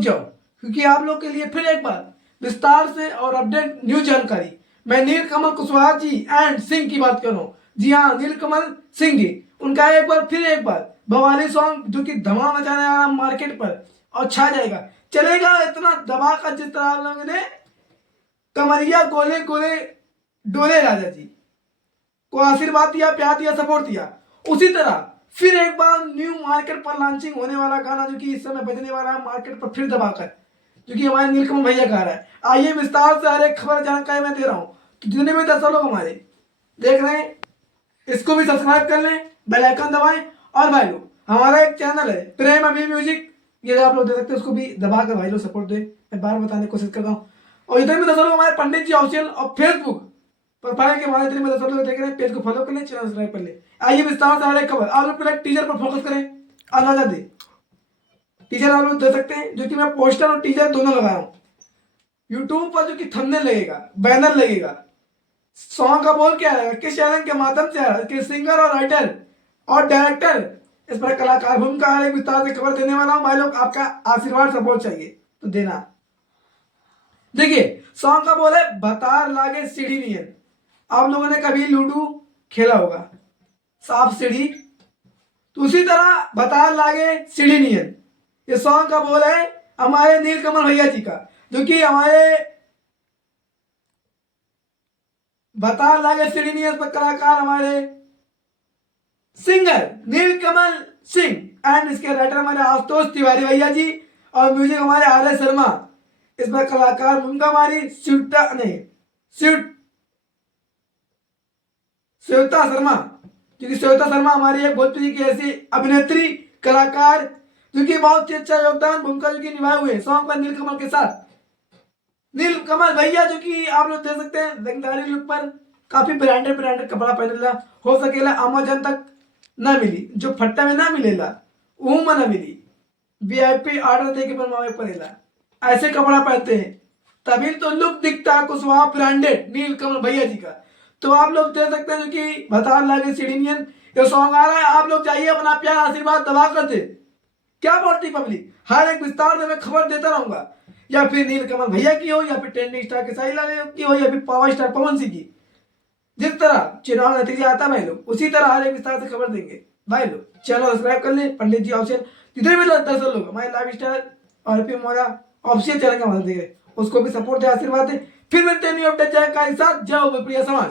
जाओ, क्योंकि आप लोग के लिए फिर एक बार विस्तार से और अपडेट न्यूज जानकारी मैं नीलकमल कुशवाहा जी एंड सिंह की बात कर रहा हूँ। जी हाँ, नीलकमल सिंह जी, उनका एक बार बवाली सॉन्ग जो कि धमाल मचाने वाला मार्केट पर और छा जाएगा, चलेगा इतना दबा का, जिस तरह आप लोगों ने कमरिया गोले गोले डोले राजा जी को आशीर्वाद दिया, प्यार दिया, सपोर्ट दिया, उसी तरह फिर एक बार न्यू मार्केट पर लॉन्चिंग होने वाला गाना जो कि इस समय बजने वाला है मार्केट पर फिर दबाकर, जो कि हमारे नीलकमल भैया गा रहा है। आइए विस्तार से हर एक खबर जानकारी मैं दे रहा हूँ। तो जितने भी दर्शक लोग हमारे देख रहे हैं, इसको भी सब्सक्राइब कर लें, बेल आइकन दबाएं। और भाई लोग, हमारा एक चैनल है प्रेम अभी म्यूजिक, ये आप लोग देख सकते हैं, उसको भी दबा कर भाई लोग सपोर्ट दें, मैं बार बताने की कोशिश करता हूँ। और जितने भी दर्शक लोग हमारे पंडित जी ऑफिशियल और फेसबुक प्रोफाइल के हमारे जितने भी दर्शक लोग देख रहे हैं, पेज को फॉलो कर लें, चैनल सब्सक्राइब कर लें। आइए विस्तार से हर एक खबर, आप लोग पहले टीजर पर फोकस करें और नजर दें। टीजर आप लोग देख सकते हैं, जो कि मैं पोस्टर और टीजर दोनों लगाया हूँ। यूट्यूब पर जो कि थंबनेल लगेगा, बैनर लगेगा, सॉन्ग का बोल क्या है, किस चैनल के माध्यम से है, किस सिंगर और राइटर और डायरेक्टर, इस पर कलाकार भूमिका हर एक विस्तार से खबर देने वाला हूँ। भाई लोग, आपका आशीर्वाद सपोर्ट चाहिए तो देना। देखिए, सॉन्ग का बोल है बतार लागे सीढ़ी नियन। आप लोगों ने कभी लूडो खेला होगा, सांप सीढ़ी, तो उसी तरह बतार लागे सीढ़ी नियन ये सॉन्ग का बोल है हमारे नीलकमल भैया जी का, जो कि हमारे बतार लागे सीढ़ी नियन पर कलाकार हमारे सिंगर नीलकमल सिंह एंड इसके राइटर हमारे आशुतोष तिवारी भैया जी, और म्यूजिक हमारे आर्य शर्मा। इस पर कलाकार भूमिका हमारी श्वेता शर्मा, क्योंकि श्वेता शर्मा हमारी एक भोजपुरी की ऐसी अभिनेत्री कलाकार जो कि बहुत ही अच्छा योगदान भूमिका जो कि निभाए हुए सॉन्ग पर नीलकमल के साथ। नीलकमल भैया जो कि आप लोग देख सकते हैं रंगदारी लुक पर, काफी ब्रांडेड कपड़ा पहनेला, हो सकेला अमेजन तक ना मिली, जो फट्टा में ना मिलेला वो में ना मिली, वीआईपी ऑर्डर देके बनवावे पड़ेला, ऐसे कपड़ा पहनते हैं तभी तो लुक दिखता है कुशवाहा ब्रांडेड नीलकमल भैया जी का। तो आप लोग देख सकते हैं जो कि बतार लागे सीढ़ियन ये सॉन्ग आ रहा है, आप लोग चाहिए अपना प्यार आशीर्वाद दबा कर दे। क्या बोलती पब्लिक, हर एक विस्तार में मैं खबर देता रहूंगा, या फिर नीलकमल भैया की हो, या फिर ट्रेंडिंग स्टार के साई लाल की हो, या फिर पावर स्टार पवन सिंह की। जिस तरह चुनाव नतीजा आता है भाई लोग, उसी तरह हर एक विस्तार से खबर देंगे। भाई लोग चैनल सब्सक्राइब कर ले, पंडित जी ऑफिशियल, जितने भी दर्शक लोग हमारे लाइव स्टार और फिर हमारा ऑफिशियल चैनल का मदद देंगे, उसको भी सपोर्ट दे, आशीर्वाद दे। फिर मिलते हैं न्यू अपडेट के साथ। जय हो प्रिय समाज।